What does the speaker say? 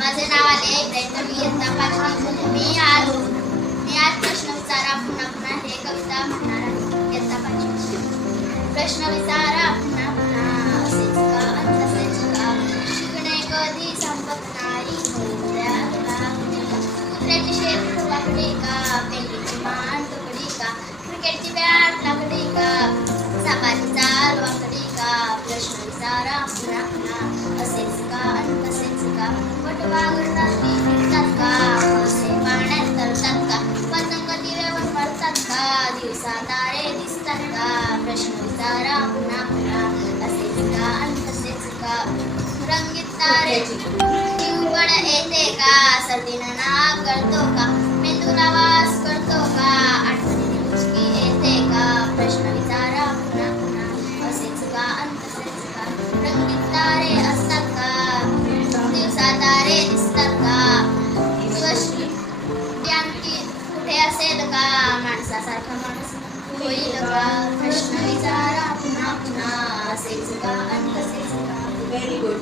माझे नाव आले इब्राहिम. मी इयत्ता पाचवी. मी आज प्रश्न विचारा पुन्हा पुन्हा हे कविता म्हणणार आहे. इयत्ता पाचवी. प्रश्न विचारा पुन्हा पुन्हा असेच का अंत असेच का, शिकणे कधी संपत नाही कुत्र्याची शेप वाकडी का, पेंडीची मान तुकडी का, क्रिकेटची बॅट लागडी का, सापाची चाल वाकडी का. प्रश्न विचारा पुन्हा पुन्हा असेच का अंत असेच का, वटवाघळाची फिरतात का, मासे पाण्यात तरतात का, पतंग दिव्यावर पडतात का, दिवसा तारे दिसतात का. प्रश्न विचारा पुन्हा पुन्हा असेच का अंत असेच का, रंगीत तारेची उघड येते का, सर्दीनं नाक गळतो का, मेंदूला वास करतो का, आठवणीने मुचकी येते का. प्रश्न विचारा पुन्हा पुन्हा असेच का अंत असेच का, रंगीत तारे असतात का, दिवसा तारे दिसतात का, दिवसची आणखी कुठे असेल का, माणसासारखा माणूस होईल का. प्रश्न विचारा पुन्हा पुन्हा असेच का अंत असेच का. Very good.